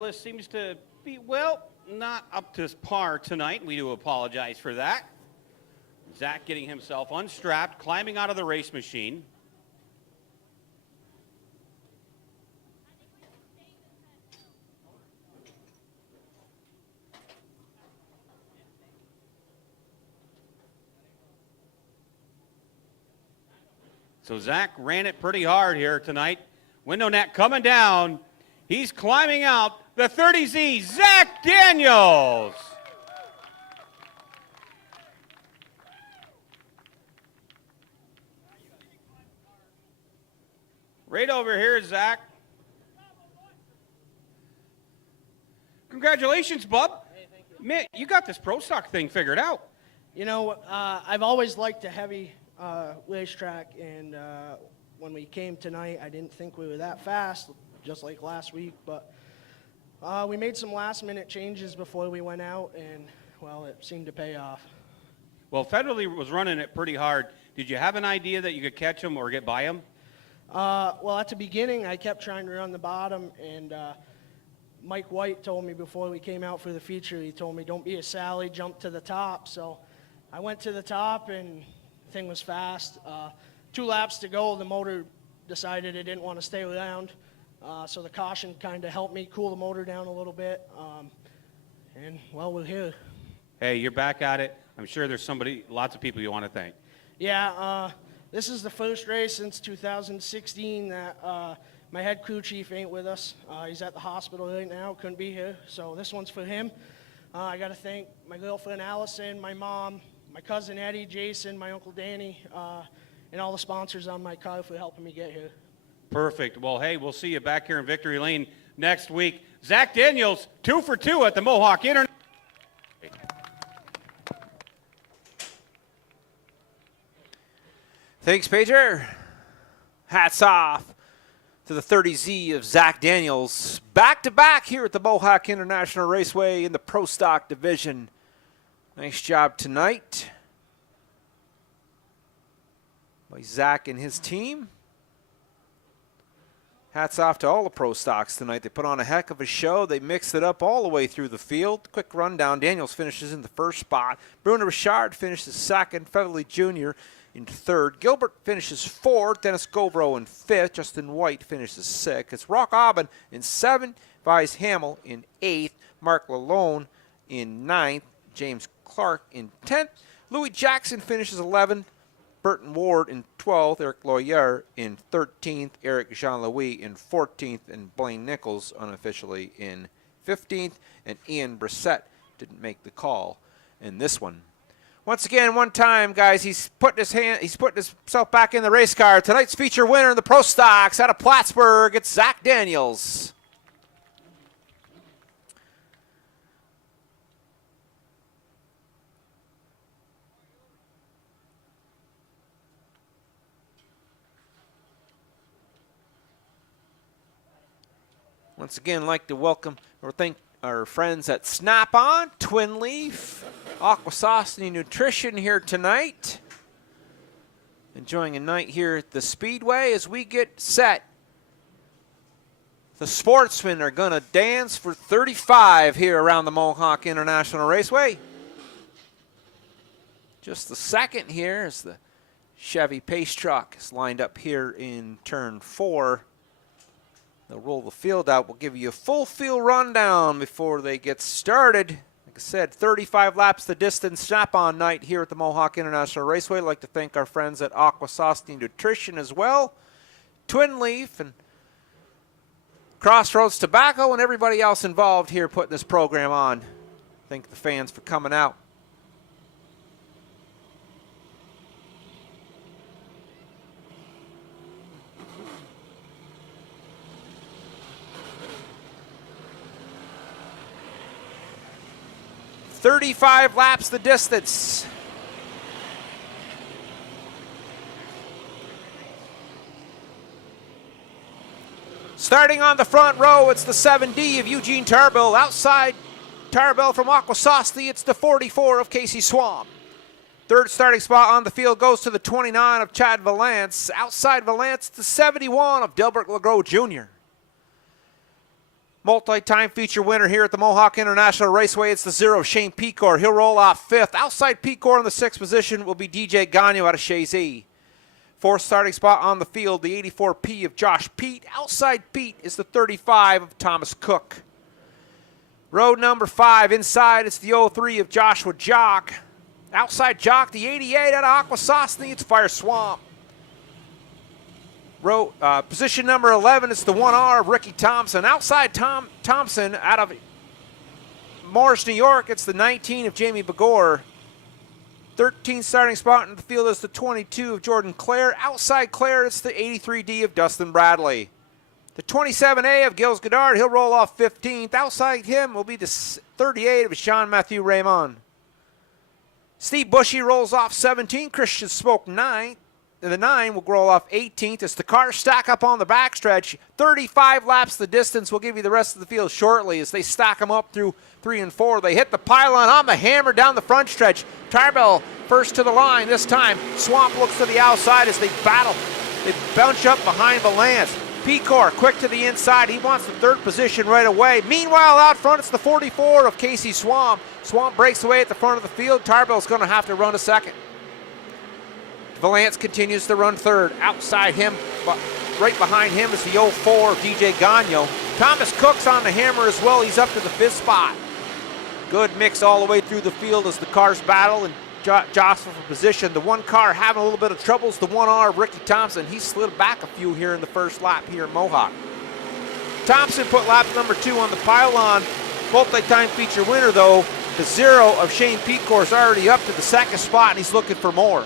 This seems to be, well, not up to par tonight. We do apologize for that. Zach getting himself unstrapped, climbing out of the race machine. So Zach ran it pretty hard here tonight. Window net coming down. He's climbing out. The 30Z, Zach Daniels. Right over here, Zach. Congratulations, bub. Hey, thank you. Man, you got this pro stock thing figured out. You know, I've always liked a heavy racetrack, and when we came tonight, I didn't think we were that fast, just like last week, but we made some last-minute changes before we went out, and, well, it seemed to pay off. Well, Federally was running it pretty hard. Did you have an idea that you could catch him or get by him? Well, at the beginning, I kept trying to run the bottom, and Mike White told me before we came out for the feature, he told me, don't be a Sally, jump to the top. So I went to the top, and the thing was fast. 2 laps to go, the motor decided it didn't want to stay around. So the caution kind of helped me cool the motor down a little bit. And, well, we're here. Hey, you're back at it. I'm sure there's lots of people you want to thank. Yeah, this is the first race since 2016 that my head crew chief ain't with us. He's at the hospital right now, couldn't be here. So this one's for him. I got to thank my girlfriend Allison, my mom, my cousin Eddie, Jason, my uncle Danny, and all the sponsors on my car for helping me get here. Perfect. Well, hey, we'll see you back here in Victory Lane next week. Zach Daniels, 2 for 2 at the Mohawk Internet. Thanks, Pager. Hats off to the 30Z of Zach Daniels. Back-to-back here at the Mohawk International Raceway in the Pro Stock Division. Nice job tonight by Zach and his team. Hats off to all the Pro Stocks tonight. They put on a heck of a show. They mixed it up all the way through the field. Quick rundown. Daniels finishes in the first spot. Bruno Richard finishes second. Featherly Jr. in third. Gilbert finishes fourth. Dennis Govro in fifth. Justin White finishes sixth. It's Rock Aubin in seventh. Vise Hamill in eighth. Mark Lalone in ninth. James Clark in 10th. Louis Jackson finishes 11th. Burton Ward in 12th. Eric Loyer in 13th. Eric Jean-Louis in 14th. And Blaine Nichols unofficially in 15th. And Ian Brissett didn't make the call in this one. Once again, one time, guys, he's putting himself back in the race car. Tonight's feature winner in the Pro Stocks out of Plattsburgh, it's Zach Daniels. Once again, I'd like to welcome or thank our friends at Snap-on, Twin Leaf, Aquasauce Nutrition here tonight. Enjoying a night here at the Speedway as we get set. The Sportsmen are going to dance for 35 here around the Mohawk International Raceway. Just the second here as the Chevy Pace truck is lined up here in turn 4. They'll roll the field out. We'll give you a full field rundown before they get started. Like I said, 35 laps the distance Snap-on night here at the Mohawk International Raceway. I'd like to thank our friends at Aquasauce Nutrition as well. Twin Leaf and Crossroads Tobacco and everybody else involved here putting this program on. Thank the fans for coming out. "35 laps the distance." Starting on the front row, it's the 7D of Eugene Tarbell. Outside Tarbell from Aquasauce, it's the 44 of Casey Swam. Third starting spot on the field goes to the 29 of Chad Valance. Outside Valance, the 71 of Delbert Legros Jr. Multi-time feature winner here at the Mohawk International Raceway. It's the 0, Shane Pecor. He'll roll off 5th. Outside Pecor in the 6th position will be DJ Gagnon out of Chazy. 4th starting spot on the field, the 84P of Josh Pete. Outside Pete is the 35 of Thomas Cook. Road number 5, inside it's the 03 of Joshua Jock. Outside Jock, the 88 out of Akwesasne, it's Fire Swamp. Position number 11, it's the 1R of Ricky Thompson. Outside Thompson out of Morris, New York, it's the 19 of Jamie Begor. 13th starting spot in the field is the 22 of Jordan Clare. Outside Clare, it's the 83D of Dustin Bradley. The 27A of Gilles Goddard, he'll roll off 15th. Outside him will be the 38 of Jean-Mathieu Raymond. Steve Bushy rolls off 17. Christian Smoke 9. The 9 will roll off 18th as the cars stack up on the backstretch. 35 laps the distance. We'll give you the rest of the field shortly as they stack them up through 3 and 4. They hit the pylon on the hammer down the front stretch. Tarbell first to the line this time. Swamp looks to the outside as they battle. They bunch up behind Valance. Pecor quick to the inside. He wants the 3rd position right away. Meanwhile, out front, it's the 44 of Casey Swamp. Swamp breaks away at the front of the field. Tarbell's going to have to run a 2nd. Valance continues to run 3rd. Outside him, but right behind him is the 04 of DJ Gagnon. Thomas Cook's on the hammer as well. He's up to the 5th spot. Good mix all the way through the field as the cars battle and jostle for position. The 1 car having a little bit of trouble is the 1R of Ricky Thompson. He slid back a few here in the first lap here in Mohawk. Thompson put lap number 2 on the pylon. Multi-time feature winner though. The 0 of Shane Pecor is already up to the 2nd spot and he's looking for more.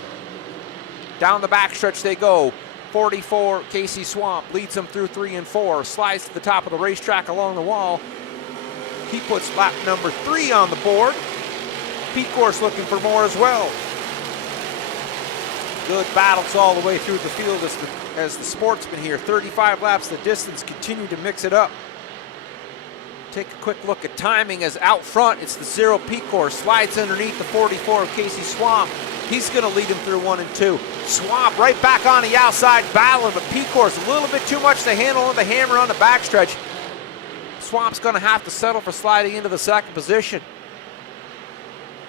Down the backstretch they go. 44, Casey Swamp leads them through 3 and 4. Slides to the top of the racetrack along the wall. He puts lap number 3 on the board. Pecor's looking for more as well. Good battles all the way through the field as the Sportsman here. 35 laps the distance, continue to mix it up. Take a quick look at timing as out front, it's the 0 Pecor. Slides underneath the 44 of Casey Swamp. He's going to lead him through 1 and 2. Swamp right back on the outside battling, but Pecor's a little bit too much to handle on the hammer on the backstretch. Swamp's going to have to settle for sliding into the 2nd position.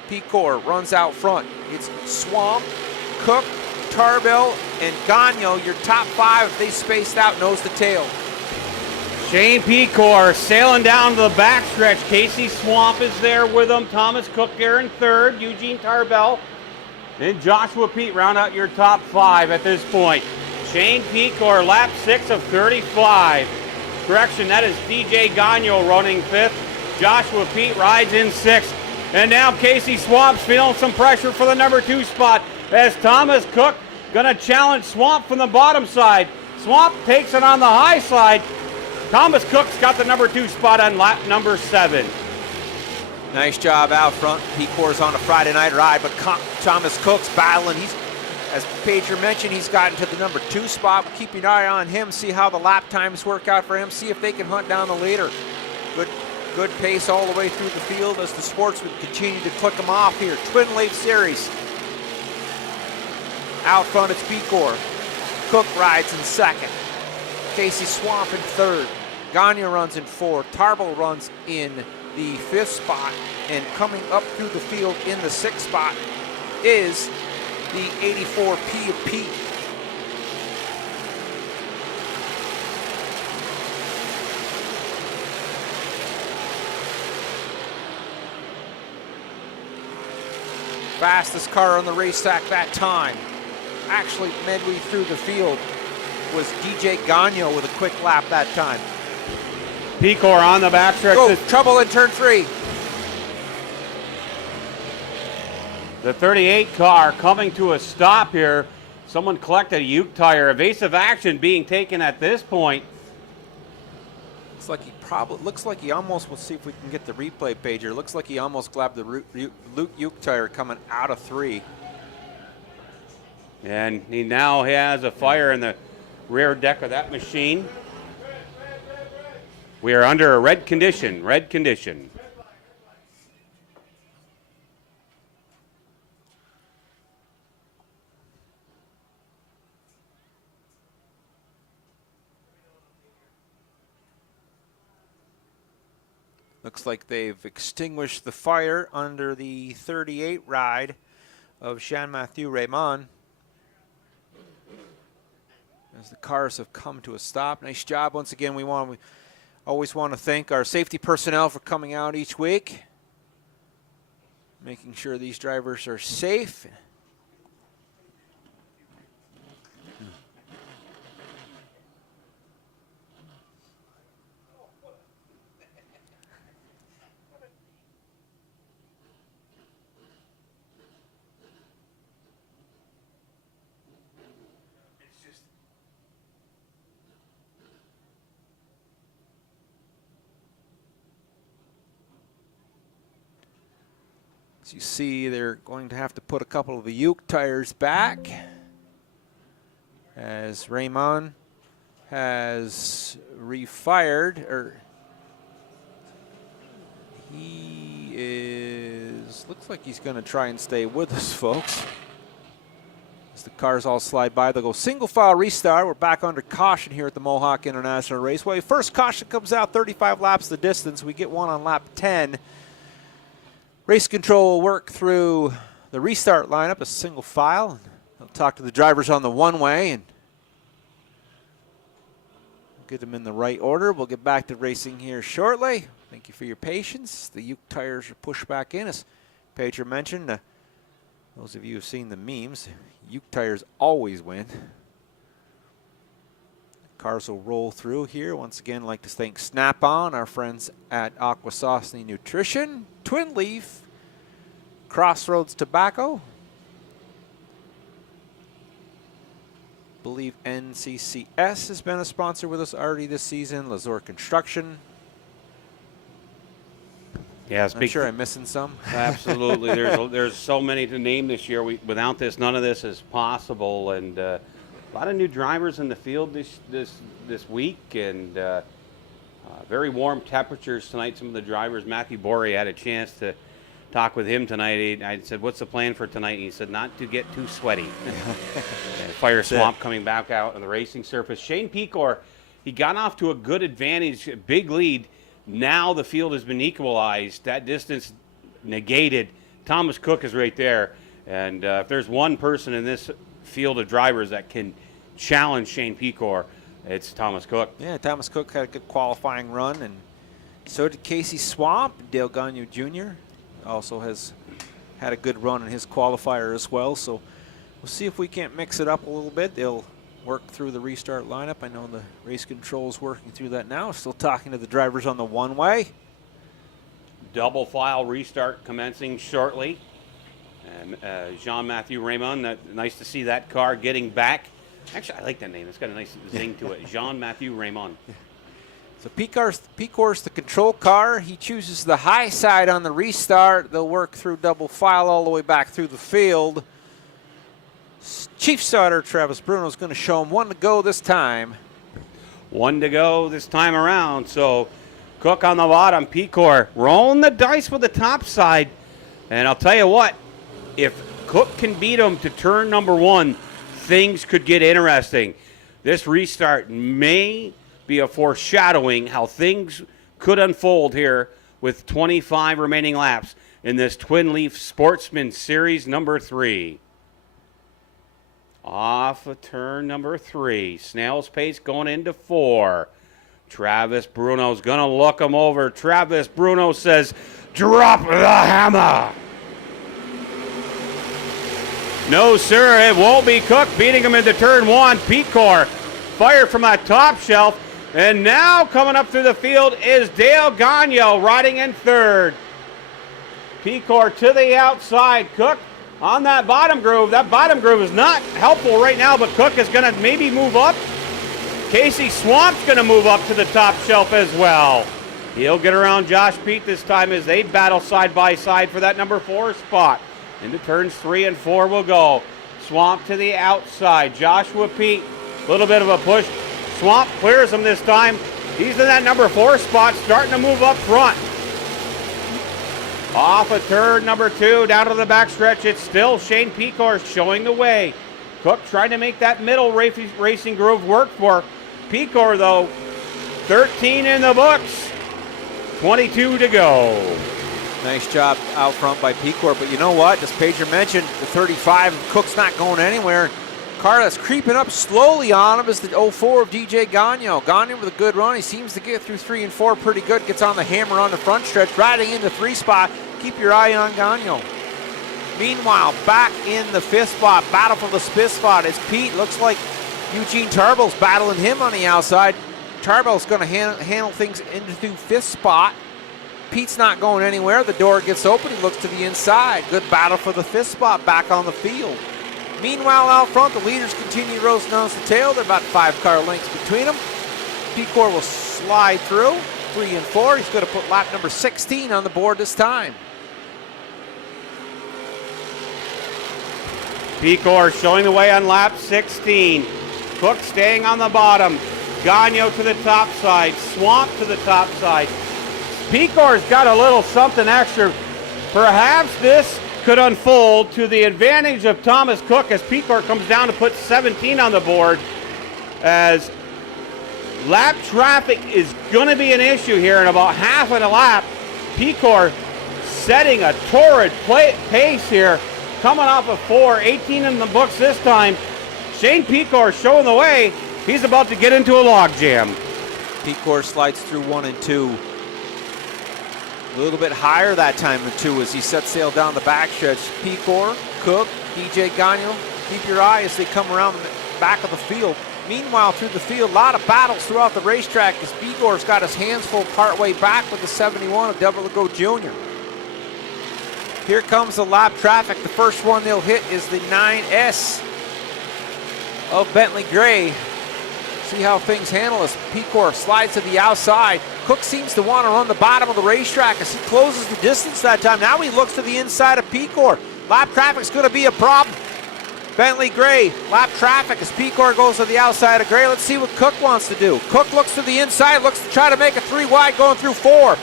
Pecor runs out front. It's Swamp, Cook, Tarbell, and Gagnon. Your top 5, if they spaced out, nose to tail. Shane Pecor sailing down to the backstretch. Casey Swamp is there with him. Thomas Cook there in 3rd. Eugene Tarbell. Then Joshua Pete round out your top 5 at this point. Shane Pecor, lap 6 of 35. Correction, that is DJ Gagnon running 5th. Joshua Pete rides in 6th. And now Casey Swamp's feeling some pressure for the number 2 spot as Thomas Cook gonna challenge Swamp from the bottom side. Swamp takes it on the high side. Thomas Cook's got the number 2 spot on lap number 7. Nice job out front. Pecor's on a Friday night ride, but Thomas Cook's battling. As Pager mentioned, he's gotten to the number 2 spot. We'll keep an eye on him, see how the lap times work out for him, see if they can hunt down the leader. Good pace all the way through the field as the Sportsmen continue to click them off here. Twin Lake Series. Out front, it's Pecor. Cook rides in 2nd. Casey Swamp in 3rd. Gagnon runs in 4th. Tarbell runs in the 5th spot. And coming up through the field in the 6th spot is the 84P of Pete. Fastest car on the racetrack that time, actually midway through the field, was DJ Gagnon with a quick lap that time. Pecor on the backstretch. Oh, trouble in turn 3. The 38 car coming to a stop here. Someone collected a Uke tire. Evasive action being taken at this point. Looks like he almost, we'll see if we can get the replay page here. Looks like he almost grabbed the Luke Uke tire coming out of 3. And he now has a fire in the rear deck of that machine. We are under a red condition. Looks like they've extinguished the fire under the 38 ride of Jean-Mathieu Raymond. As the cars have come to a stop. Nice job once again. We always want to thank our safety personnel for coming out each week, making sure these drivers are safe. As you see, they're going to have to put a couple of the Uke tires back, as Raymond has refired, or he is, looks like he's going to try and stay with us, folks. As the cars all slide by, they'll go single file restart. We're back under caution here at the Mohawk International Raceway. First caution comes out 35 laps the distance. We get one on lap 10. Race control will work through the restart lineup, a single file. They'll talk to the drivers on the one-way and get them in the right order. We'll get back to racing here shortly. Thank you for your patience. The Uke tires are pushed back in. As Pedro mentioned, those of you who've seen the memes, Uke tires always win. Cars will roll through here. Once again, I'd like to thank Snap-on, our friends at Aquasaucony Nutrition, Twin Leaf, Crossroads Tobacco, believe NCCS has been a sponsor with us already this season, Lazur Construction. Yeah, I'm sure I'm missing some. Absolutely. There's so many to name this year. Without this, none of this is possible. And a lot of new drivers in the field this week, and very warm temperatures tonight. Some of the drivers, Matthew Borey, had a chance to talk with him tonight. I said, "What's the plan for tonight?" And he said, "Not to get too sweaty." Fire swamp coming back out on the racing surface. Shane Pecor, he got off to a good advantage, big lead. Now the field has been equalized. That distance negated. Thomas Cook is right there. And if there's one person in this field of drivers that can challenge Shane Pecor, it's Thomas Cook. Yeah, Thomas Cook had a good qualifying run, and so did Casey Swamp. Dale Gagnon Jr. also has had a good run in his qualifier as well. So we'll see if we can't mix it up a little bit. They'll work through the restart lineup. I know the race control is working through that now. Still talking to the drivers on the one-way. Double file restart commencing shortly. And Jean-Mathieu Raymond, nice to see that car getting back. Actually, I like that name. It's got a nice zing to it. Jean-Mathieu Raymond. So Pecor's the control car. He chooses the high side on the restart. They'll work through double file all the way back through the field. Chief starter Travis Bruno is going to show him one to go this time. One to go this time around. So Cook on the bottom, Pecor rolling the dice with the top side. And I'll tell you what, if Cook can beat him to turn number one, things could get interesting. This restart may be a foreshadowing how things could unfold here with 25 remaining laps in this Twin Leaf Sportsman Series number 3. Off of turn number 3. Snail's pace going into 4. Travis Bruno's going to look him over. Travis Bruno says, "Drop the hammer." No, sir, it won't be Cook beating him into turn 1. Pecor fired from that top shelf. And now coming up through the field is Dale Gagnon riding in third. Pecor to the outside. Cook on that bottom groove. That bottom groove is not helpful right now, but Cook is going to maybe move up. Casey Swamp's going to move up to the top shelf as well. He'll get around Josh Pete this time as they battle side by side for that number 4 spot. Into turns 3 and 4 will go. Swamp to the outside. Joshua Pete, a little bit of a push. Swamp clears him this time. He's in that number 4 spot, starting to move up front. Off of turn number 2, down to the backstretch. It's still Shane Pecor showing the way. Cook trying to make that middle racing groove work for Pecor, though. 13 in the books. 22 to go. Nice job out front by Pecor, but you know what? As Pager mentioned, the 35 of Cook's not going anywhere. Car that's creeping up slowly on him is the 04 of DJ Gagnon. Gagnon with a good run. He seems to get through 3 and 4 pretty good. Gets on the hammer on the front stretch, riding in the 3 spot. Keep your eye on Gagnon. Meanwhile, back in the 5th spot, battle for the 5th spot is Pete. Looks like Eugene Tarbell's battling him on the outside. Tarbell's going to handle things into 5th spot. Pete's not going anywhere. The door gets open. He looks to the inside. Good battle for the 5th spot back on the field. Meanwhile, out front, the leaders continue roasting nose to tail. They're about 5 car lengths between them. Pecor will slide through 3 and 4. He's going to put lap number 16 on the board this time. Pecor showing the way on lap 16. Cook staying on the bottom. Gagnon to the top side. Swamp to the top side. Pecor's got a little something extra. Perhaps this could unfold to the advantage of Thomas Cook as Pecor comes down to put 17 on the board, as lap traffic is going to be an issue here in about half of the lap. Pecor setting a torrid pace here, coming off of 4, 18 in the books this time. Shane Pecor showing the way. He's about to get into a logjam. Pecor slides through 1 and 2. A little bit higher that time than 2 as he sets sail down the backstretch. Pecor, Cook, DJ Gagnon, keep your eye as they come around the back of the field. Meanwhile, through the field, a lot of battles throughout the racetrack as Pecor's got his hands full partway back with the 71 of Devil Go Jr. Here comes the lap traffic. The first one they'll hit is the 9S of Bentley Gray. See how things handle as Pecor slides to the outside. Cook seems to want to run the bottom of the racetrack as he closes the distance that time. Now he looks to the inside of Pecor. Lap traffic's going to be a problem. Bentley Gray, lap traffic as Pecor goes to the outside of Gray. Let's see what Cook wants to do. Cook looks to the inside, looks to try to make a 3 wide going through 4.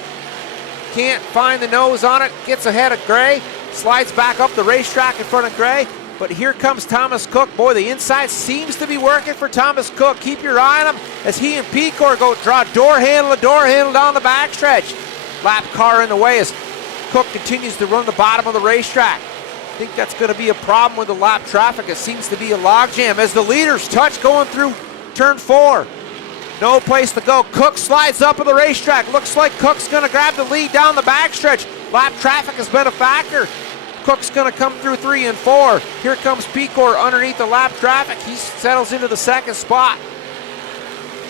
Can't find the nose on it, gets ahead of Gray, slides back up the racetrack in front of Gray. But here comes Thomas Cook. Boy, the inside seems to be working for Thomas Cook. Keep your eye on him as he and Pecor go draw door handle down the backstretch. Lap car in the way as Cook continues to run the bottom of the racetrack. I think that's going to be a problem with the lap traffic. It seems to be a logjam as the leaders touch going through turn 4. No place to go. Cook slides up on the racetrack. Looks like Cook's going to grab the lead down the backstretch. Lap traffic has been a factor. Cook's going to come through 3 and 4. Here comes Pecor underneath the lap traffic. He settles into the 2nd spot.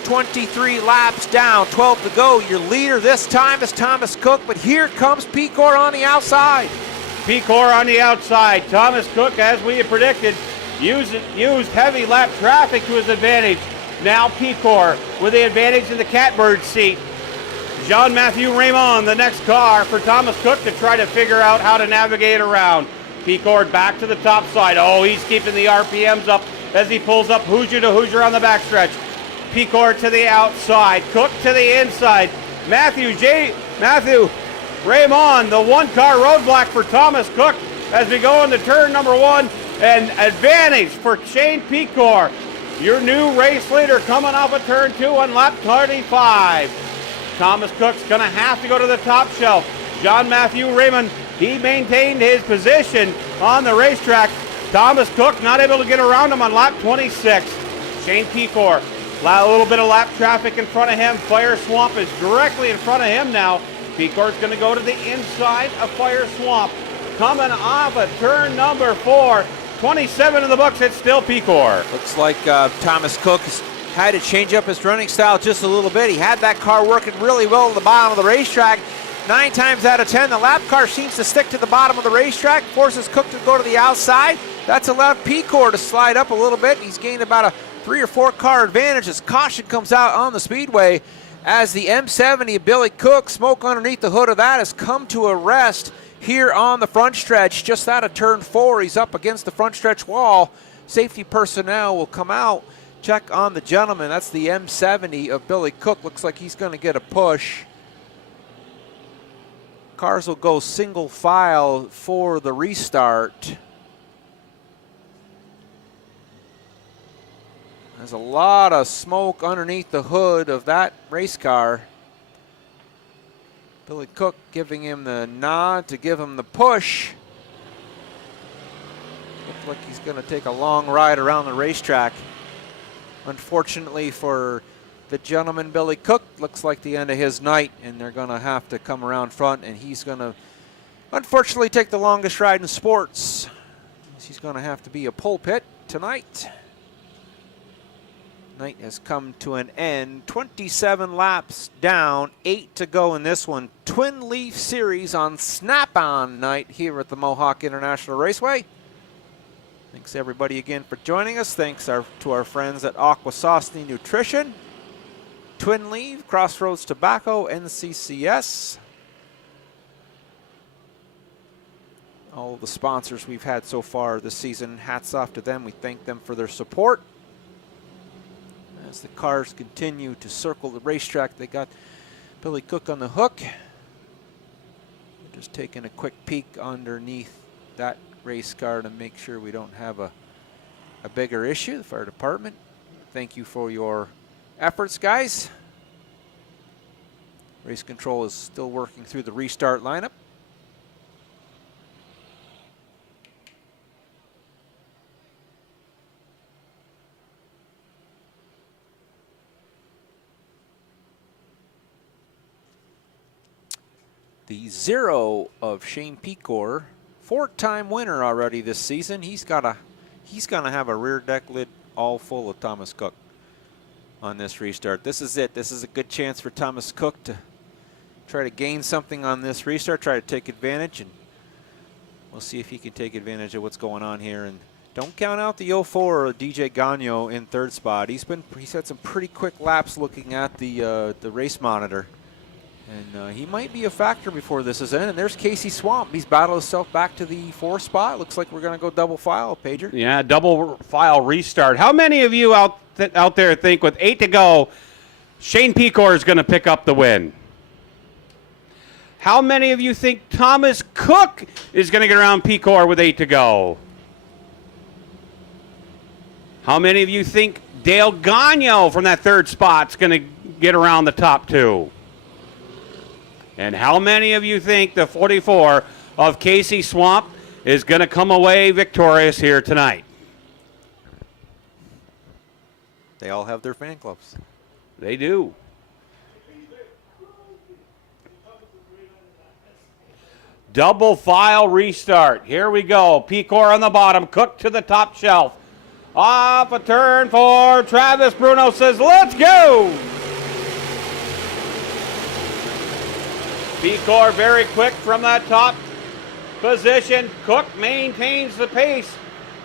23 laps down, 12 to go. Your leader this time is Thomas Cook, but here comes Pecor on the outside. Pecor on the outside. Thomas Cook, as we had predicted, used heavy lap traffic to his advantage. Now Pecor with the advantage in the catbird seat. Jean-Mathieu Raymond, the next car for Thomas Cook to try to figure out how to navigate around. Pecor back to the top side. Oh, he's keeping the RPMs up as he pulls up Hoosier to Hoosier on the backstretch. Pecor to the outside. Cook to the inside. Matthew Raymond, the 1-car roadblock for Thomas Cook as we go into turn number 1. And advantage for Shane Pecor, your new race leader coming off of turn 2 on lap 35. Thomas Cook's going to have to go to the top shelf. Jean-Mathieu Raymond, he maintained his position on the racetrack. Thomas Cook not able to get around him on lap 26. Shane Pecor, a little bit of lap traffic in front of him. Fire Swamp is directly in front of him now. Pecor's going to go to the inside of Fire Swamp. Coming off of turn number 4. 27 in the books, it's still Pecor. Looks like Thomas Cook has had to change up his running style just a little bit. He had that car working really well at the bottom of the racetrack. 9 times out of 10, the lap car seems to stick to the bottom of the racetrack, forces Cook to go to the outside. That's allowed Pecor to slide up a little bit. He's gained about a 3 or 4 car advantage as caution comes out on the speedway as the M70 of Billy Cook, smoke underneath the hood of that, has come to a rest here on the front stretch. Just out of turn 4, he's up against the front stretch wall. Safety personnel will come out, check on the gentleman. That's the M70 of Billy Cook. Looks like he's going to get a push. Cars will go single file for the restart. There's a lot of smoke underneath the hood of that race car. Billy Cook giving him the nod to give him the push. Looks like he's going to take a long ride around the racetrack. Unfortunately for the gentleman, Billy Cook, looks like the end of his night, and they're going to have to come around front, and he's going to unfortunately take the longest ride in sports. He's going to have to be a pulpit tonight. Night has come to an end. 27 laps down, 8 to go in this one. Twin Leaf Series on Snap-On night here at the Mohawk International Raceway. Thanks everybody again for joining us. Thanks to our friends at Akwesasne Nutrition, Twin Leaf, Crossroads Tobacco, NCCS. All the sponsors we've had so far this season, hats off to them. We thank them for their support. As the cars continue to circle the racetrack, they got Billy Cook on the hook. We're just taking a quick peek underneath that race car to make sure we don't have a bigger issue. The fire department, thank you for your efforts, guys. Race control is still working through the restart lineup. The zero of Shane Pecor, four-time winner already this season. He's gonna have a rear deck lid all full of Thomas Cook on this restart. This is it. This is a good chance for Thomas Cook to try to gain something on this restart, try to take advantage, and we'll see if he can take advantage of what's going on here. And don't count out the 04 or DJ Gagno in third spot. He's had some pretty quick laps looking at the race monitor. And he might be a factor before this is in. And there's Casey Swamp. He's battled himself back to the 4th spot. Looks like we're going to go double file, Pager. Yeah, double file restart. How many of you out there think with 8 to go, Shane Pecor is going to pick up the win? How many of you think Thomas Cook is going to get around Pecor with 8 to go? How many of you think Dale Gagno from that 3rd spot is going to get around the top 2? And how many of you think the 44 of Casey Swamp is going to come away victorious here tonight? They all have their fan clubs. They do. Double file restart. Here we go. Pecor on the bottom. Cook to the top shelf. Off a turn 4. Travis Bruno says, let's go. Pecor very quick from that top position. Cook maintains the pace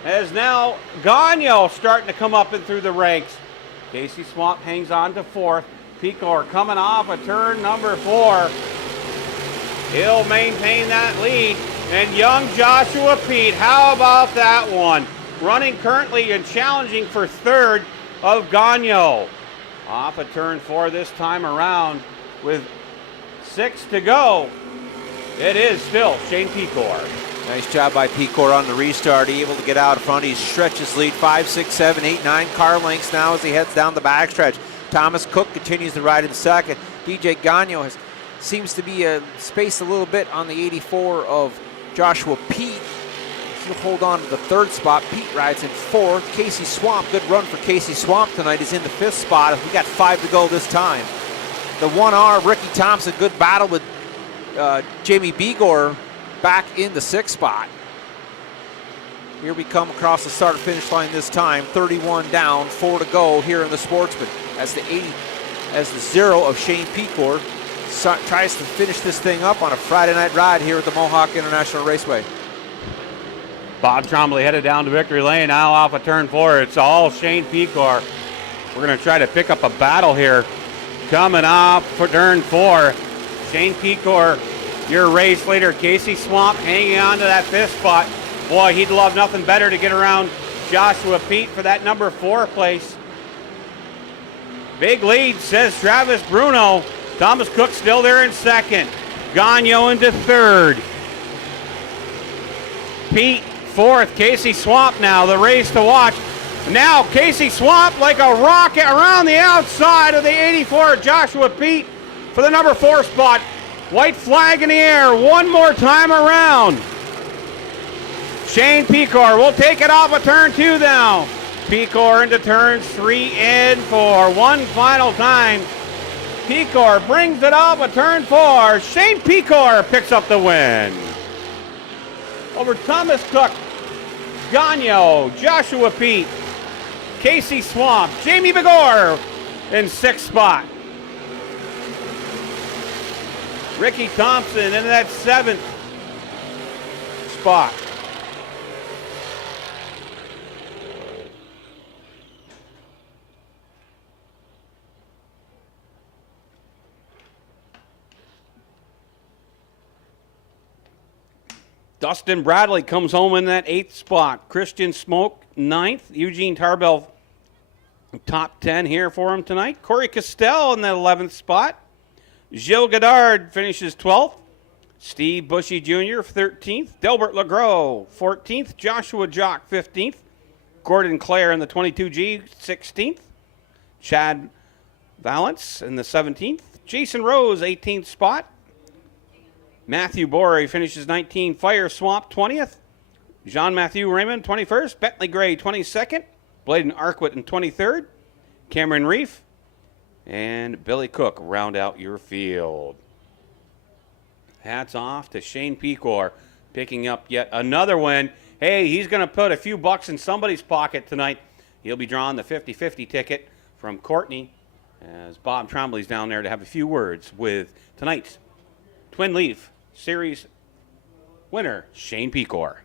as now Gagno starting to come up and through the ranks. Casey Swamp hangs on to 4th. Pecor coming off a turn number 4. He'll maintain that lead. And young Joshua Pete, how about that one? Running currently and challenging for 3rd of Gagno. Off a turn 4 this time around with 6 to go. It is still Shane Pecor. Nice job by Pecor on the restart. He able to get out front. He stretches lead 5, 6, 7, 8, 9 car lengths now as he heads down the backstretch. Thomas Cook continues to ride in 2nd. DJ Gagno seems to be spaced a little bit on the 84 of Joshua Pete. He'll hold on to the 3rd spot. Pete rides in 4th. Casey Swamp, good run for Casey Swamp tonight, is in the 5th spot. We got 5 to go this time. The 1R, Ricky Thompson, good battle with Jamie Begor back in the 6th spot. Here we come across the start-finish line this time. 31 down, 4 to go here in the Sportsman. As the 0 of Shane Pecor tries to finish this thing up on a Friday night ride here at the Mohawk International Raceway. Bob Trombley headed down to victory lane, now off of turn 4. It's all Shane Pecor. We're going to try to pick up a battle here. Coming off for turn 4, Shane Pecor, your race leader. Casey Swamp hanging on to that 5th spot. Boy, he'd love nothing better to get around Joshua Pete for that number 4 place. Big lead, says Travis Bruno. Thomas Cook still there in 2nd. Gagno into 3rd. Pete 4th. Casey Swamp now, the race to watch. Now Casey Swamp like a rocket around the outside of the 84 Joshua Pete for the number 4 spot. White flag in the air one more time around. Shane Pecor will take it off of turn 2 now. Pecor into turns 3 and 4 one final time. Pecor brings it off of turn 4. Shane Pecor picks up the win. Over Thomas Cook, Gagno, Joshua Pete, Casey Swamp, Jamie Begor in 6th spot. Ricky Thompson into that 7th spot. Dustin Bradley comes home in that 8th spot. Christian Smoke, 9th. Eugene Tarbell, top 10 here for him tonight. Corey Castell in the 11th spot. Gilles Godard finishes 12th. Steve Bushy Jr., 13th. Delbert Legros, 14th. Joshua Jock, 15th. Gordon Clare in the 22G, 16th. Chad Valance in the 17th. Jason Rose, 18th spot. Matthew Borey finishes 19th. Fire Swamp, 20th. Jean-Matthew Raymond, 21st. Bentley Gray, 22nd. Bladen Arquette in 23rd. Cameron Reef and Billy Cook round out your field. Hats off to Shane Pecor picking up yet another win. Hey, he's going to put a few bucks in somebody's pocket tonight. He'll be drawing the 50-50 ticket from Courtney as Bob Trombley's down there to have a few words with tonight's Twin Leaf Series winner, Shane Pecor.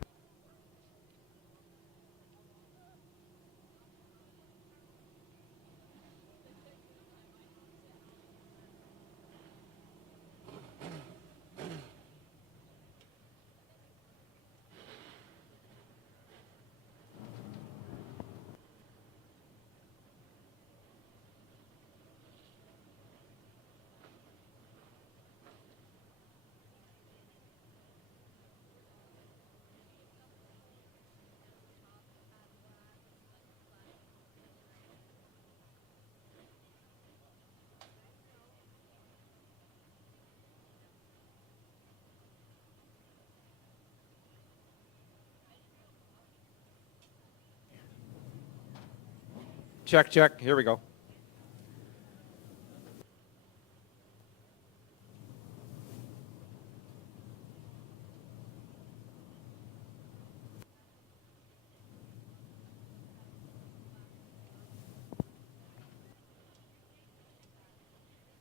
Check, check. Here we go.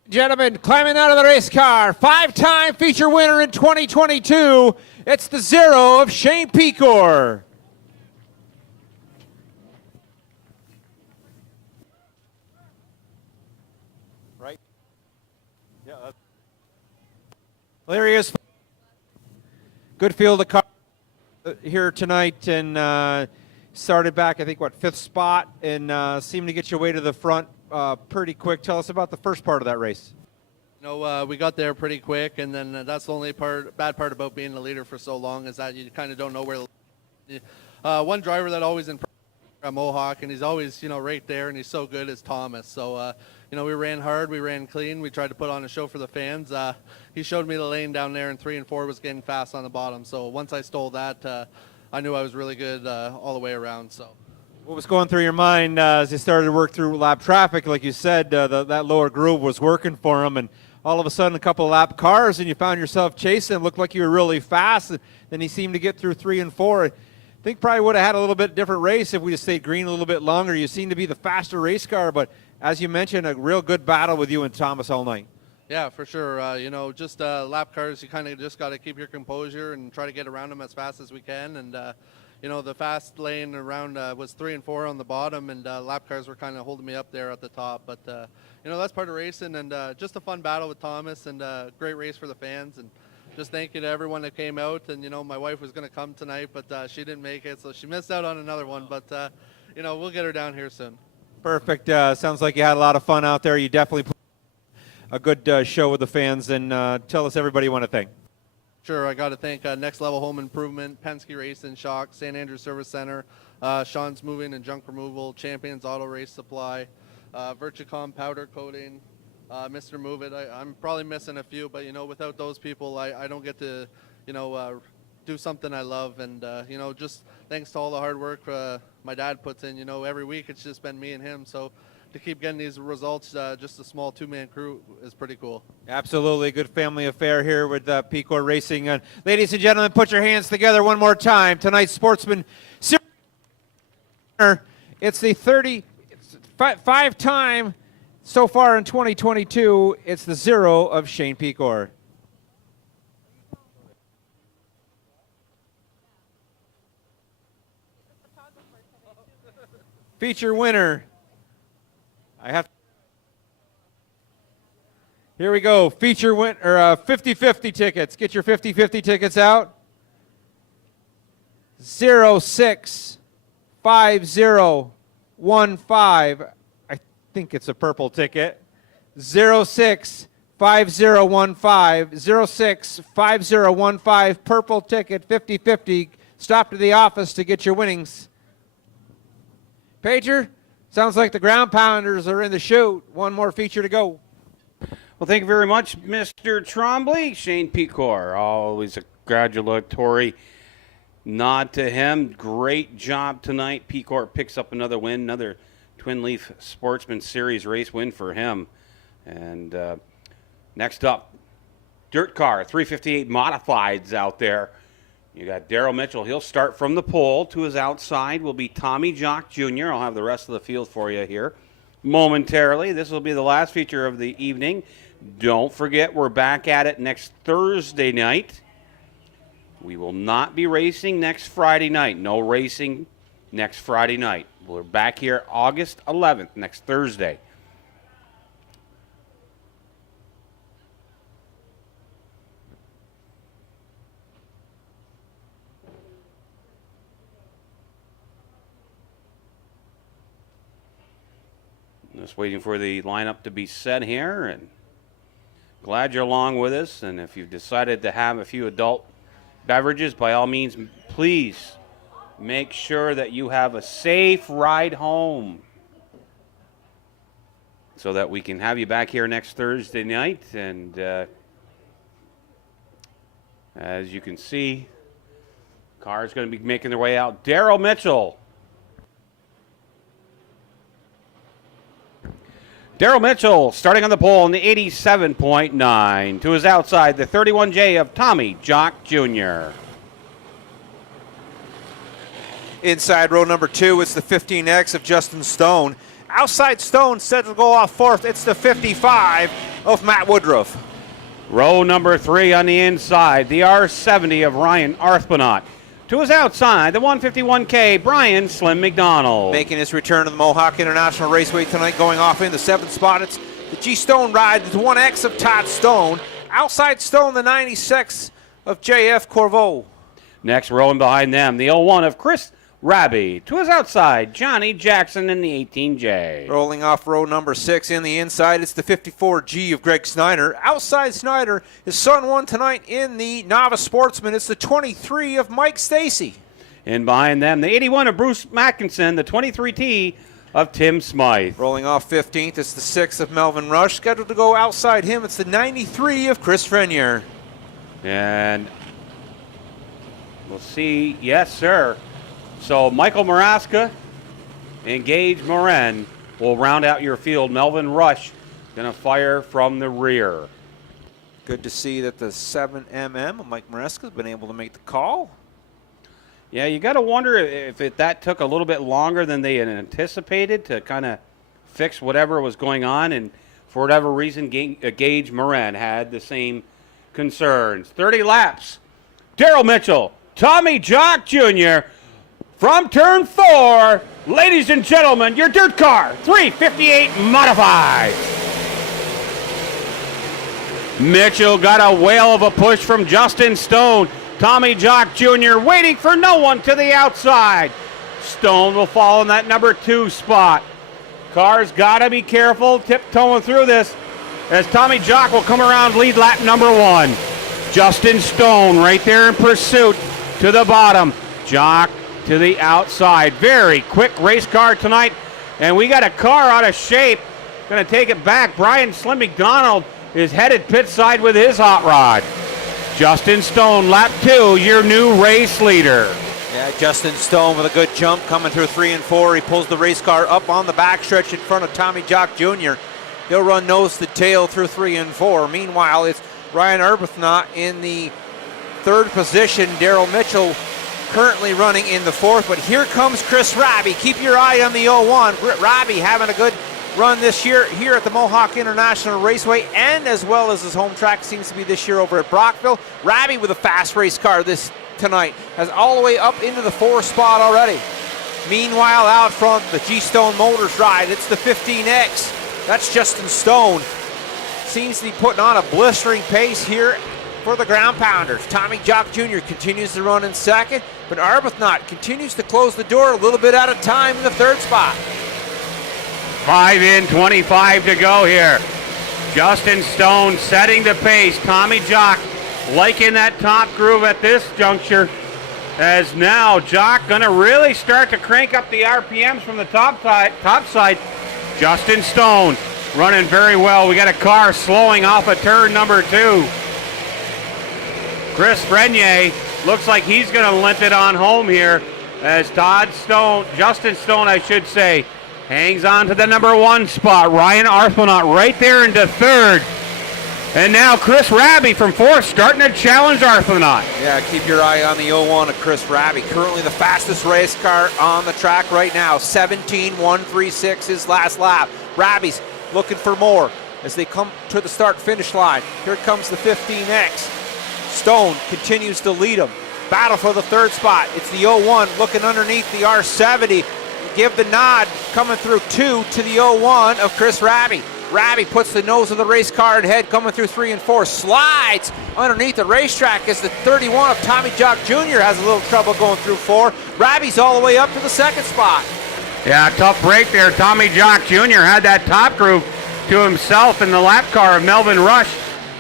Gentlemen, climbing out of the race car, 5-time feature winner in 2022. It's the 0 of Shane Pecor. Right? Yeah. Well, there he is. Good field of car here tonight, and started back, I think, 5th spot, and seemed to get your way to the front pretty quick. Tell us about the first part of that race. We got there pretty quick, and then that's the only bad part about being the leader for so long is that you kind of don't know where. One driver that always impressed Mohawk, and he's always right there, and he's so good is Thomas. So we ran hard, we ran clean, we tried to put on a show for the fans. He showed me the lane down there, and 3 and 4 was getting fast on the bottom. So once I stole that, I knew I was really good all the way around. So. What was going through your mind as you started to work through lap traffic? Like you said, that lower groove was working for him, and all of a sudden a couple of lap cars, and you found yourself chasing. It looked like you were really fast, and then he seemed to get through 3 and 4. I think probably would have had a little bit different race if we just stayed green a little bit longer. You seem to be the faster race car, but as you mentioned, a real good battle with you and Thomas all night. Yeah, for sure. Just lap cars, you kind of just got to keep your composure and try to get around them as fast as we can, and the fast lane around was 3 and 4 on the bottom, and lap cars were kind of holding me up there at the top. But, that's part of racing, and just a fun battle with Thomas, and great race for the fans. And just thank you to everyone that came out. And, my wife was going to come tonight, but she didn't make it, so she missed out on another one. But, we'll get her down here soon. Perfect. Sounds like you had a lot of fun out there. You definitely put a good show with the fans. And tell us everybody you want to thank. Sure, I got to thank Next Level Home Improvement, Penske Racing, Shock, St. Andrews Service Center, Sean's Moving and Junk Removal, Champions Auto Race Supply, Virtucom Powder Coating, Mr. Move It. I'm probably missing a few, but, without those people, I don't get to, do something I love. And, just thanks to all the hard work my dad puts in, every week it's just been me and him. So to keep getting these results, just a small two-man crew is pretty cool. Absolutely. Good family affair here with Pecor Racing. Ladies and gentlemen, put your hands together one more time. Tonight's Sportsman Series. It's the 5-time so far in 2022. It's the 0 of Shane Pecor. Feature winner. Here we go. Feature win or 50-50 tickets. Get your 50-50 tickets out. 065015. I think it's a purple ticket. 065015. 065015. Purple ticket. 50-50. Stop to the office to get your winnings. Pager, sounds like the ground pounders are in the chute. One more feature to go. Well, thank you very much, Mr. Trombley. Shane Pecor, always a congratulatory nod to him. Great job tonight. Pecor picks up another win, another Twin Leaf Sportsman Series race win for him. And next up, Dirt Car, 358 Modifieds out there. You got Daryl Mitchell. He'll start from the pole. To his outside will be Tommy Jock Jr. I'll have the rest of the field for you here momentarily. This will be the last feature of the evening. Don't forget, we're back at it next Thursday night. We will not be racing next Friday night. No racing next Friday night. We're back here August 11th, next Thursday. Just waiting for the lineup to be set here, and glad you're along with us. And if you've decided to have a few adult beverages, by all means, please make sure that you have a safe ride home so that we can have you back here next Thursday night. And as you can see, cars going to be making their way out. Daryl Mitchell. Daryl Mitchell starting on the pole in the 87.9. To his outside, the 31J of Tommy Jock Jr. Inside row number 2, it's the 15X of Justin Stone. Outside Stone set to go off fourth. It's the 55 of Matt Woodruff. Row number 3 on the inside, the R70 of Ryan Arthbonot. To his outside, the 151K, Brian Slim McDonald. Making his return to the Mohawk International Raceway tonight, going off in the 7th spot. It's the G Stone ride, the 1X of Todd Stone. Outside Stone, the 96 of JF Corvo. Next, rowing behind them, the 01 of Chris Raby. To his outside, Johnny Jackson in the 18J. Rolling off row number 6 in the inside, it's the 54G of Greg Snyder. Outside Snyder, his son won tonight in the Novice Sportsman. It's the 23 of Mike Stacy. And behind them, the 81 of Bruce Mackinson, the 23T of Tim Smythe. Rolling off 15th, it's the 6 of Melvin Rush. Scheduled to go outside him, it's the 93 of Chris Frenier. And we'll see, yes, sir. So Michael Maraska and Gage Moran will round out your field. Melvin Rush going to fire from the rear. Good to see that the 7mm, Mike Maraska, has been able to make the call. Yeah, you got to wonder if that took a little bit longer than they had anticipated to kind of fix whatever was going on. And for whatever reason, Gage Moran had the same concerns. 30 laps. Daryl Mitchell, Tommy Jock Jr., from turn 4, ladies and gentlemen, your Dirt Car 358 Modified. Mitchell got a whale of a push from Justin Stone. Tommy Jock Jr. waiting for no one to the outside. Stone will fall in that number 2 spot. Car's got to be careful tiptoeing through this as Tommy Jock will come around lead lap number 1. Justin Stone right there in pursuit to the bottom. Jock to the outside. Very quick race car tonight, and we got a car out of shape going to take it back. Brian Slim McDonald is headed pit side with his hot rod. Justin Stone, lap 2, your new race leader. Yeah, Justin Stone with a good jump coming through 3 and 4. He pulls the race car up on the backstretch in front of Tommy Jock Jr. He'll run nose to tail through 3 and 4. Meanwhile, it's Ryan Arbuthnot in the 3rd position. Daryl Mitchell currently running in the 4th, but here comes Chris Raby. Keep your eye on the 01. Raby having a good run this year here at the Mohawk International Raceway, and as well as his home track seems to be this year over at Brockville. Raby with a fast race car tonight has all the way up into the 4th spot already. Meanwhile, out front, the G-Stone Motors ride. It's the 15X. That's Justin Stone. Seems to be putting on a blistering pace here for the ground pounders. Tommy Jock Jr. continues to run in 2nd, but Arbuthnot continues to close the door a little bit at a time in the 3rd spot. 5 in, 25 to go here. Justin Stone setting the pace. Tommy Jock liking that top groove at this juncture, as now Jock going to really start to crank up the RPMs from the top side. Justin Stone running very well. We got a car slowing off of turn number 2. Chris Renier looks like he's going to limp it on home here, as Justin Stone, I should say, hangs on to the number 1 spot. Ryan Arbuthnot right there into 3rd. And now Chris Raby from 4th starting to challenge Arbuthnot. Yeah, keep your eye on the 01 of Chris Raby. Currently the fastest race car on the track right now. 17.136 his last lap. Raby's looking for more as they come to the start-finish line. Here comes the 15X. Stone continues to lead them. Battle for the 3rd spot. It's the 01 looking underneath the R70. Give the nod coming through 2 to the 01 of Chris Raby. Raby puts the nose of the race car ahead, coming through 3 and 4. Slides underneath the racetrack as the 31 of Tommy Jock Jr. has a little trouble going through 4. Raby's all the way up to the 2nd spot. Yeah, tough break there. Tommy Jock Jr. had that top groove to himself in the lap car of Melvin Rush.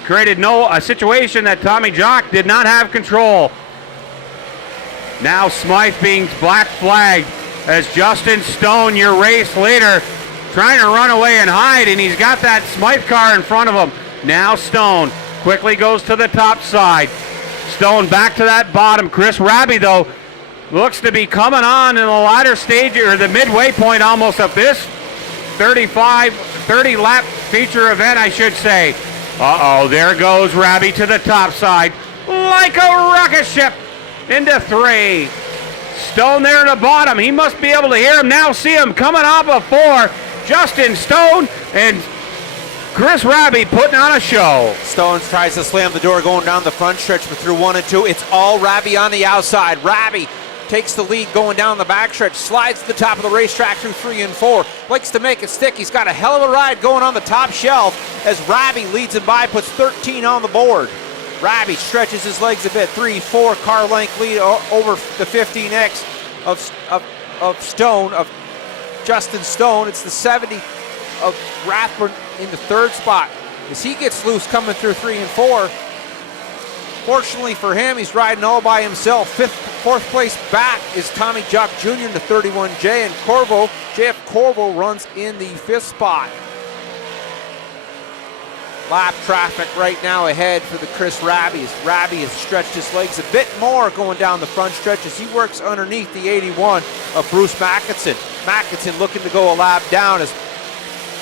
Created a situation that Tommy Jock did not have control. Now Smythe being black flagged as Justin Stone, your race leader, trying to run away and hide, and he's got that Smythe car in front of him. Now Stone quickly goes to the top side. Stone back to that bottom. Chris Raby, though, looks to be coming on in the latter stage, or the midway point almost of this 30 lap feature event, I should say. Uh-oh, there goes Raby to the top side like a rocket ship into 3. Stone there at the bottom. He must be able to hear him now, see him coming off of 4. Justin Stone and Chris Raby putting on a show. Stone tries to slam the door going down the front stretch, but through 1 and 2, it's all Raby on the outside. Raby takes the lead going down the backstretch, slides to the top of the racetrack through 3 and 4, likes to make it stick. He's got a hell of a ride going on the top shelf as Raby leads him by, puts 13 on the board. Raby stretches his legs a bit, 3-4 car length lead over the 15X of Stone, of Justin Stone. It's the 70 of Rathburn in the 3rd spot as he gets loose coming through 3 and 4. Fortunately for him, he's riding all by himself. 4th place back is Tommy Jock Jr. in the 31J, and JF Corvo runs in the 5th spot. Lap traffic right now ahead for the Chris Raby. Raby has stretched his legs a bit more going down the front stretch as he works underneath the 81 of Bruce Mackinson. Mackinson looking to go a lap down as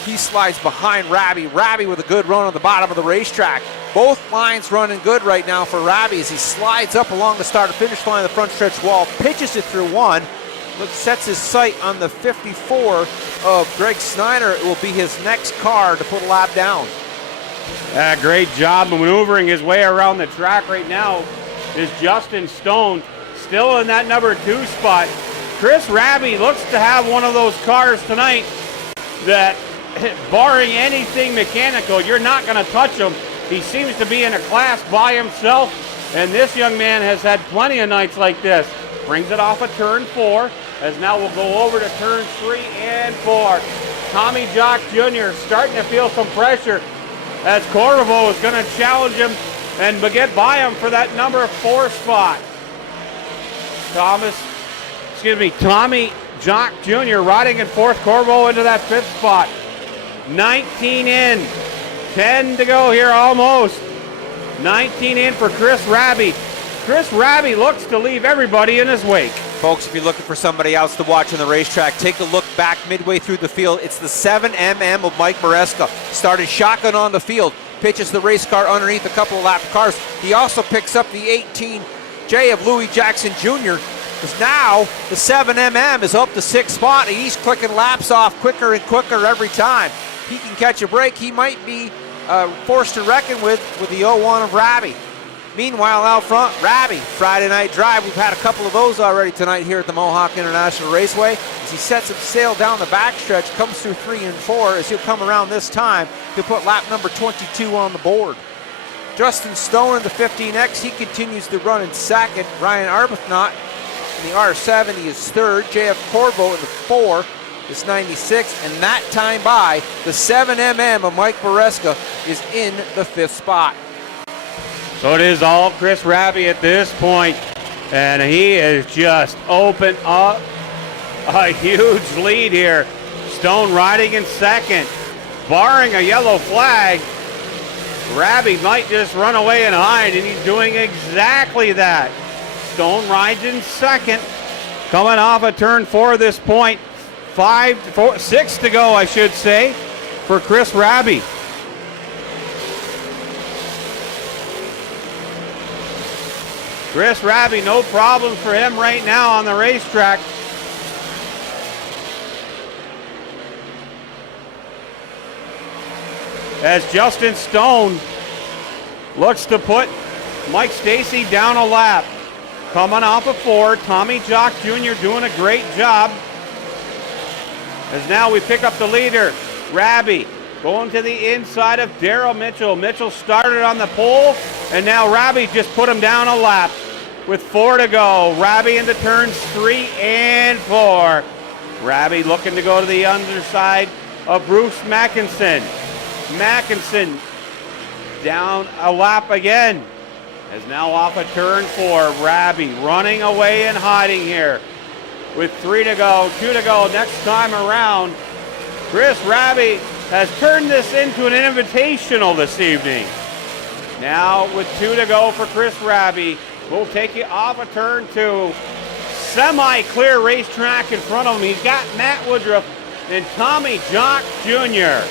he slides behind Raby. Raby with a good run on the bottom of the racetrack. Both lines running good right now for Raby as he slides up along the start-finish line of the front stretch wall, pitches it through 1, sets his sight on the 54 of Greg Snyder. It will be his next car to put a lap down. Great job maneuvering his way around the track right now is Justin Stone, still in that number 2 spot. Chris Raby looks to have one of those cars tonight that, barring anything mechanical, you're not going to touch him. He seems to be in a class by himself, and this young man has had plenty of nights like this. Brings it off of turn 4, as now we'll go over to turn 3 and 4. Tommy Jock Jr. starting to feel some pressure as Corvo is going to challenge him and get by him for that number 4 spot. Tommy Jock Jr. riding in 4th, Corvo into that 5th spot. 19 in. 10 to go here almost. 19 in for Chris Raby. Chris Raby looks to leave everybody in his wake. Folks, if you're looking for somebody else to watch on the racetrack, take a look back midway through the field. It's the 7mm of Mike Maresca. Started shotgun on the field, pitches the race car underneath a couple of lap cars. He also picks up the 18J of Louis Jackson Jr. Because now the 7mm is up to 6th spot, and he's clicking laps off quicker and quicker every time. He can catch a break. He might be forced to reckon with the 01 of Raby. Meanwhile, out front, Raby, Friday night drive. We've had a couple of those already tonight here at the Mohawk International Raceway. As he sets his sail down the backstretch, comes through 3 and 4. As he'll come around this time, he'll put lap number 22 on the board. Justin Stone in the 15X, he continues to run in second. Ryan Arbuthnot in the R70 is third. JF Corvo in the 4 is 96. And that time by, the 7mm of Mike Maresca is in the 5th spot. So it is all Chris Raby at this point, and he is just opened up a huge lead here. Stone riding in second, barring a yellow flag. Raby might just run away and hide, and he's doing exactly that. Stone rides in second, coming off of turn 4 at this point. 6 to go, I should say, for Chris Raby. Chris Raby, no problem for him right now on the racetrack. As Justin Stone looks to put Mike Stacy down a lap. Coming off of 4, Tommy Jock Jr. doing a great job. As now we pick up the leader, Raby, going to the inside of Darrell Mitchell. Mitchell started on the pole, and now Raby just put him down a lap with 4 to go. Raby into turns 3 and 4. Raby looking to go to the underside of Bruce Mackinson. Mackinson down a lap again. Is now off of turn 4. Raby running away and hiding here with 3 to go, 2 to go. Next time around, Chris Raby has turned this into an invitational this evening. Now with 2 to go for Chris Raby, we'll take you off of turn 2. Semi-clear racetrack in front of him. He's got Matt Woodruff and Tommy Jock Jr.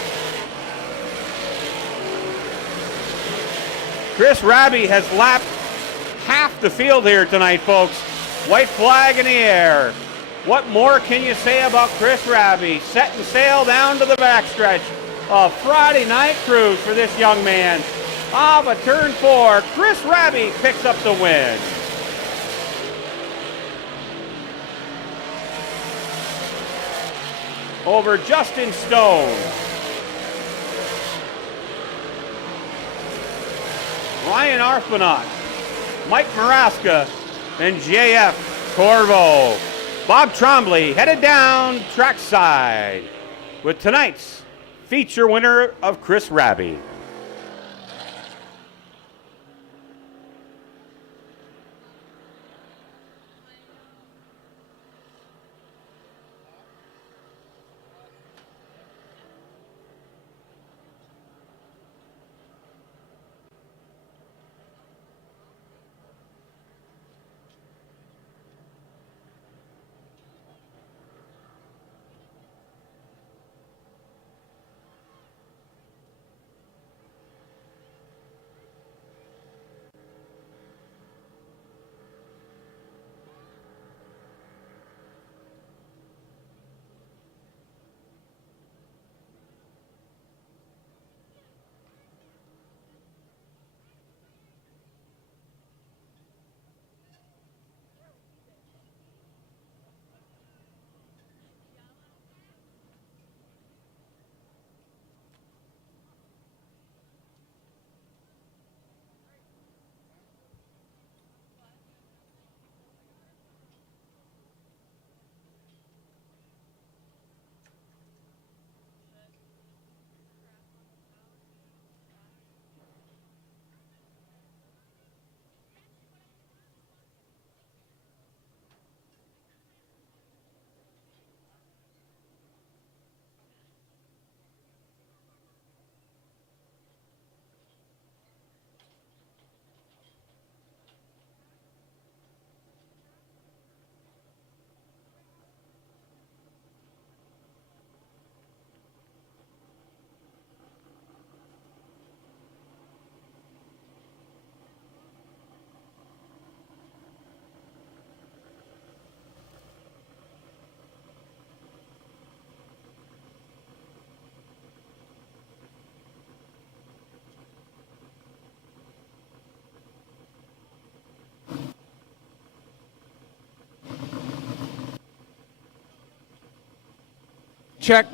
Chris Raby has lapped half the field here tonight, folks. White flag in the air. What more can you say about Chris Raby? Setting sail down to the backstretch. A Friday night cruise for this young man. Off of turn 4, Chris Raby picks up the win. Over Justin Stone. Ryan Arbuthnot, Mike Maresca, and JF Corvo. Bob Trombley headed down trackside with tonight's feature winner of Chris Raby. check.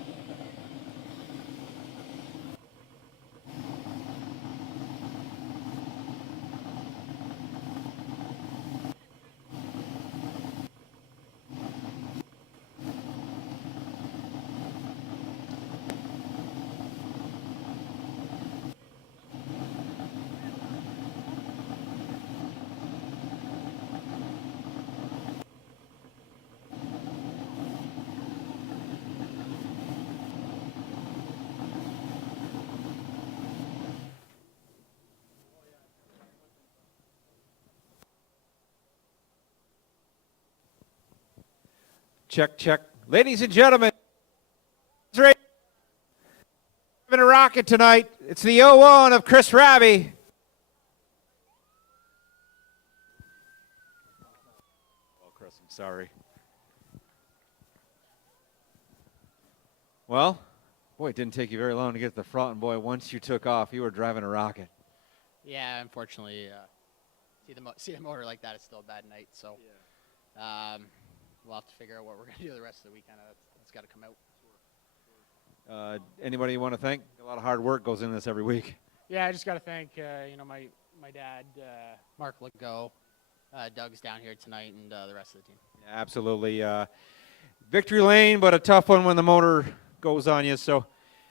Check, check. Ladies and gentlemen, it's having a rocket tonight. It's the 01 of Chris Raby. Oh, Chris, I'm sorry. Well, boy, it didn't take you very long to get to the front, and boy, once you took off, you were driving a rocket. Yeah, unfortunately, see the motor like that is still a bad night. So we'll have to figure out what we're going to do the rest of the weekend. That's got to come out. Anybody you want to thank? A lot of hard work goes into this every week. Yeah, I just got to thank my dad, Mark Legault, Doug's down here tonight, and the rest of the team. Yeah, absolutely. Victory lane, but a tough one when the motor goes on you. So